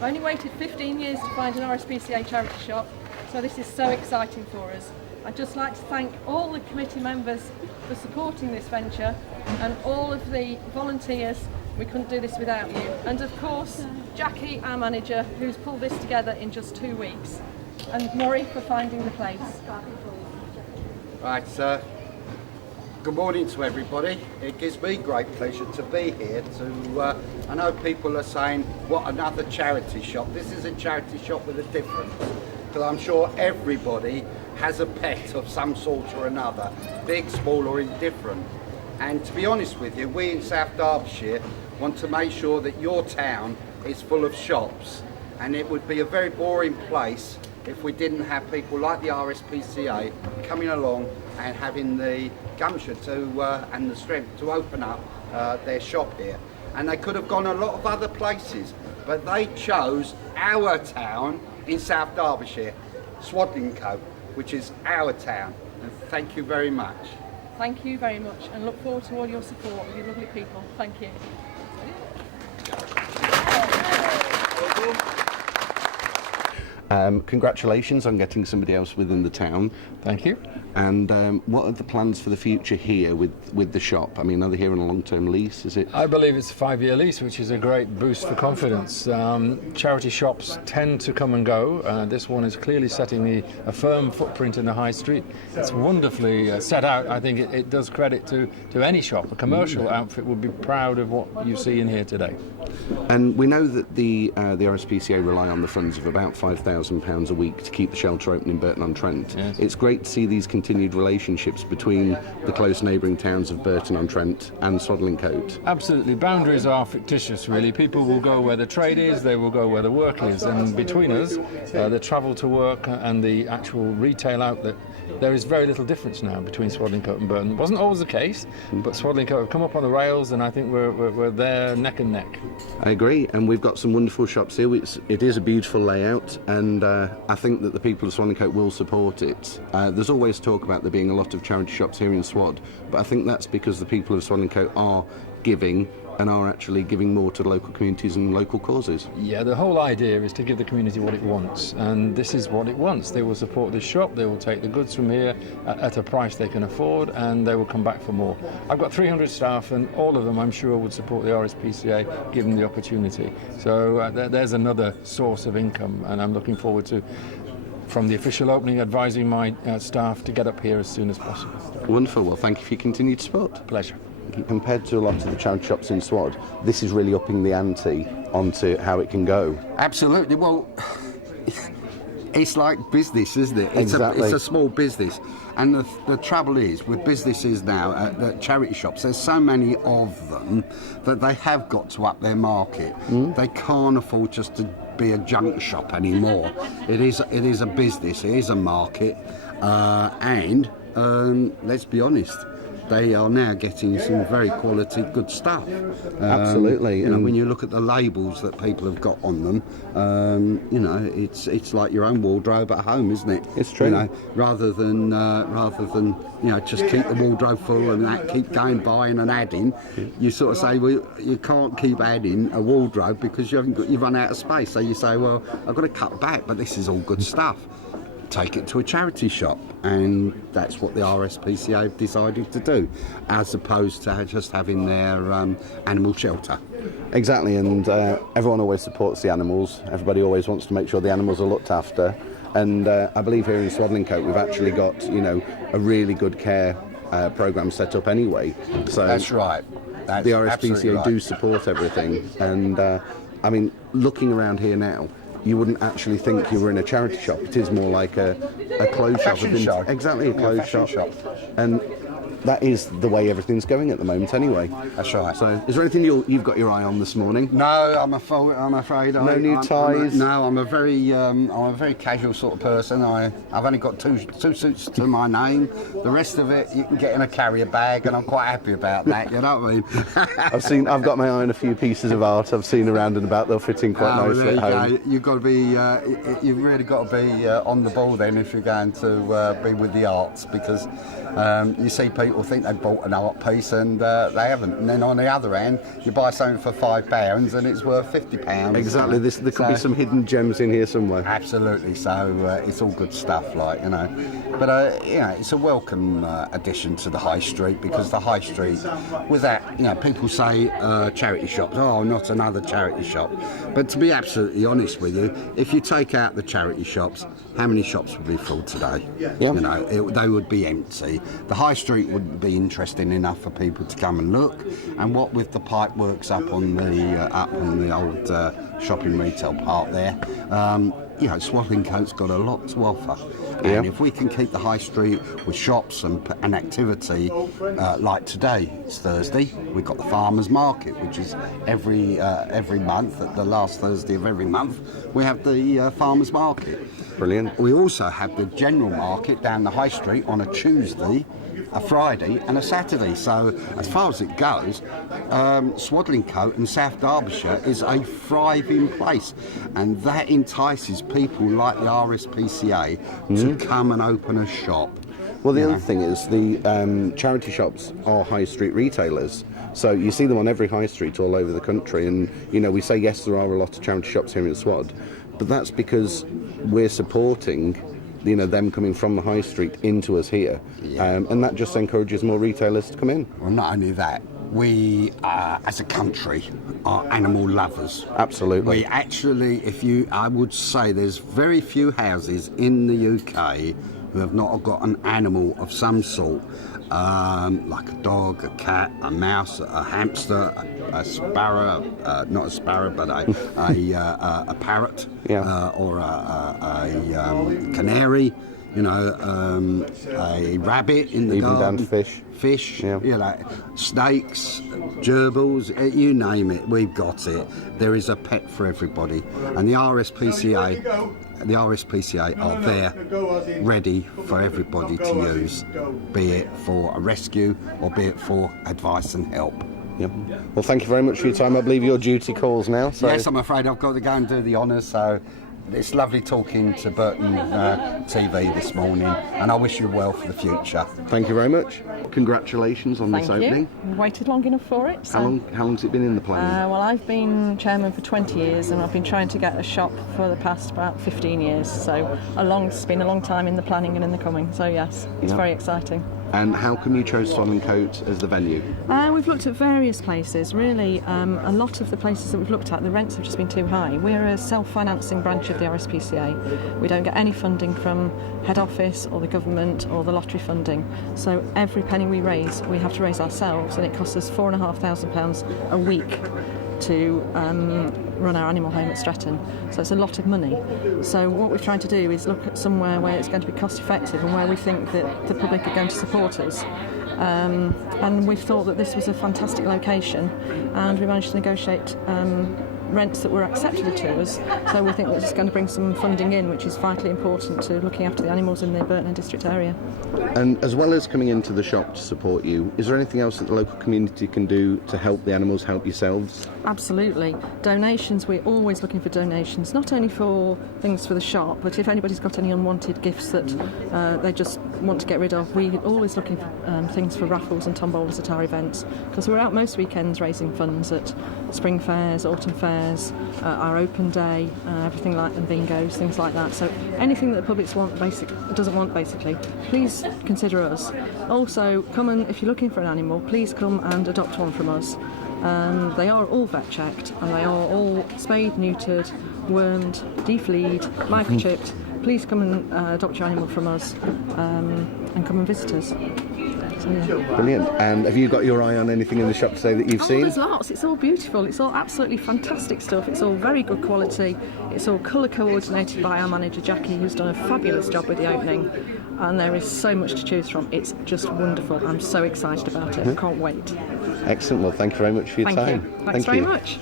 I only waited 15 years to find an RSPCA charity shop, so this is so exciting for us. I'd just like to thank all the committee members for supporting this venture and all of the volunteers. We couldn't do this without you. And of course, Jackie, our manager, who's pulled this together in just 2 weeks. And Murray for finding the place. Right, sir. Good morning to everybody. It gives me great pleasure to be here to, I know people are saying, what, another charity shop? This is a charity shop with a difference, because I'm sure everybody has a pet of some sort or another, big, small or indifferent. And to be honest with you, we in South Derbyshire want to make sure that your town is full of shops, and it would be a very boring place if we didn't have people like the RSPCA coming along and having the gumption to and the strength to open up their shop here. And they could have gone a lot of other places, but they chose our town in South Derbyshire, Swadlincote, which is our town. And thank you very much. Thank you very much, and look forward to all your support, you lovely people. Thank you. Congratulations on getting somebody else within the town. Thank you. And what are the plans for the future here with the shop? I mean, are they here on a long-term lease? Is it? I believe it's a 5-year lease, which is a great boost for confidence. Charity shops tend to come and go. This one is clearly setting a firm footprint in the high street. It's wonderfully set out. I think it does credit to any shop. A commercial outfit would be proud of what you see in here today. And we know that the RSPCA rely on the funds of about £5,000 a week to keep the shelter open in Burton-on-Trent. Yes. It's great to see these continued relationships between the close neighbouring towns of Burton-on-Trent and Swadlincote. Absolutely. Boundaries are fictitious, really. People will go where the trade is, they will go where the work is, and between us, the travel to work and the actual retail outlet, there is very little difference now between Swadlincote and Burton. It wasn't always the case, but Swadlincote have come up on the rails, and I think we're there neck and neck. I agree, and we've got some wonderful shops here. It is a beautiful layout, and I think that the people of Swadlincote will support it. There's always talk about there being a lot of charity shops here in Swad, but I think that's because the people of Swadlincote are giving and are actually giving more to local communities and local causes. Yeah, the whole idea is to give the community what it wants, and this is what it wants. They will support this shop, they will take the goods from here at a price they can afford, and they will come back for more. I've got 300 staff, and all of them, I'm sure, would support the RSPCA given the opportunity. So there's another source of income, and I'm looking forward to, from the official opening, advising my staff to get up here as soon as possible. Wonderful. Well, thank you for your continued support. Pleasure. Compared to a lot of the charity shops in Swad, this is really upping the ante onto how it can go. Absolutely. Well, it's like business, isn't it? Exactly. It's a small business. And the trouble is, with businesses now, at charity shops, there's so many of them that they have got to up their market. They can't afford just to be a junk shop anymore. It is a business, it is a market, and let's be honest, they are now getting some very quality, good stuff. Absolutely. You know, when you look at the labels that people have got on them, you know, it's like your own wardrobe at home, isn't it? It's true. You know, rather than you know, just keep the wardrobe full and keep going buying and adding. You sort of say, well, you can't keep adding a wardrobe because you've run out of space. So you say, well, I've got to cut back, but this is all good stuff. Take it to a charity shop, and that's what the RSPCA have decided to do, as opposed to just having their animal shelter. Exactly, and everyone always supports the animals. Everybody always wants to make sure the animals are looked after, and I believe here in Swadlincote we've actually got, you know, a really good care programme set up anyway. So That's right. That's the absolutely RSPCA right. do support everything, and I mean, looking around here now, you wouldn't actually think you were in a charity shop. It is more like a clothes shop. Fashion shop. Exactly, a clothes fashion shop. And that is the way everything's going at the moment anyway. That's right. So, is there anything you've got your eye on this morning? No, I'm afraid. No new ties? I'm a very casual sort of person. I've only got two suits to my name. The rest of it you can get in a carrier bag, and I'm quite happy about that. You know what I mean? I've got my eye on a few pieces of art I've seen around and about. They'll fit in quite nicely at home. You've got to be. You've really got to be on the ball then if you're going to be with the arts, because you see people people think they've bought an art piece and they haven't. And then on the other hand, you buy something for £5 and it's worth £50. Exactly. There could be some hidden gems in here somewhere. Absolutely. So it's all good stuff, like, you know. But it's a welcome addition to the high street, because the high street, with that, people say charity shops. Oh, not another charity shop. But to be absolutely honest with you, if you take out the charity shops, how many shops would be full today? Yeah. They would be empty. The high street wouldn't be interesting enough for people to come and look. And what with the pipe works up on the old shopping retail park there, Swaddling Coat's got a lot to offer. And if we can keep the high street with shops and activity, like today, it's Thursday, we've got the farmers market, which is every month, at the last Thursday of every month, we have the farmers market. Brilliant. We also have the general market down the high street on a Tuesday, a Friday and a Saturday. So as far as it goes, Swaddling Coat in South Derbyshire is a thriving place, and that entices people like the RSPCA to come and open a shop. Well, the other thing is the charity shops are high street retailers. So you see them on every high street all over the country, and we say yes, there are a lot of charity shops here in Swad, but that's because we're supporting them coming from the high street into us here, and that just encourages more retailers to come in. Well, not only that, we as a country are animal lovers. Absolutely. We actually, I would say there's very few houses in the UK who have not got an animal of some sort, like a dog, a cat, a mouse, a hamster, a sparrow, not a sparrow, but a parrot, or a canary, a rabbit in the even garden. down to fish. Snakes, gerbils, you name it, we've got it. There is a pet for everybody, and the RSPCA are there, ready for everybody to use, be it for a rescue or be it for advice and help. Yep. Well, thank you very much for your time. I believe your duty calls now. So. Yes, I'm afraid I've got to go and do the honours, so it's lovely talking to Burton TV this morning, and I wish you well for the future. Thank you very much. Congratulations on this opening. Thank you. Waited long enough for it. So. How long's it been in the planning? Well, I've been chairman for 20 years, and I've been trying to get a shop for the past about 15 years. So it's been a long time in the planning and in the coming. So yes, it's very exciting. And how come you chose Swaddling Coat as the venue? We've looked at various places. Really, a lot of the places that we've looked at, the rents have just been too high. We're a self-financing branch of the RSPCA. We don't get any funding from head office or the government or the lottery funding. So every penny we raise, we have to raise ourselves, and it costs us £4,500 a week to run our animal home at Stretton. So it's a lot of money. So what we're trying to do is look at somewhere where it's going to be cost effective and where we think that the public are going to support us. And we've thought that this was a fantastic location, and we managed to negotiate rents that were acceptable to us. So we think that it's going to bring some funding in, which is vitally important to looking after the animals in the Burton End District area. And as well as coming into the shop to support you, is there anything else that the local community can do to help the animals, help yourselves? Absolutely. Donations, we're always looking for donations, not only for things for the shop, but if anybody's got any unwanted gifts that they just want to get rid of, we're always looking for things for raffles and tombolas at our events, because we're out most weekends raising funds at spring fairs, autumn fairs, our open day, everything like and bingos, things like that. So anything that the public doesn't want, basically, please consider us. Also, if you're looking for an animal, please come and adopt one from us. They are all vet checked, and they are all spayed, neutered, wormed, defleed, microchipped. Please come and adopt your animal from us, and come and visit us. So, yeah. Brilliant. And have you got your eye on anything in the shop today that you've seen? There's lots. It's all beautiful. It's all absolutely fantastic stuff. It's all very good quality. It's all colour coordinated by our manager Jackie, who's done a fabulous job with the opening. And there is so much to choose from. It's just wonderful. I'm so excited about it. I can't wait. Excellent. Well, thank you very much for your time. Thank you. Thanks very much.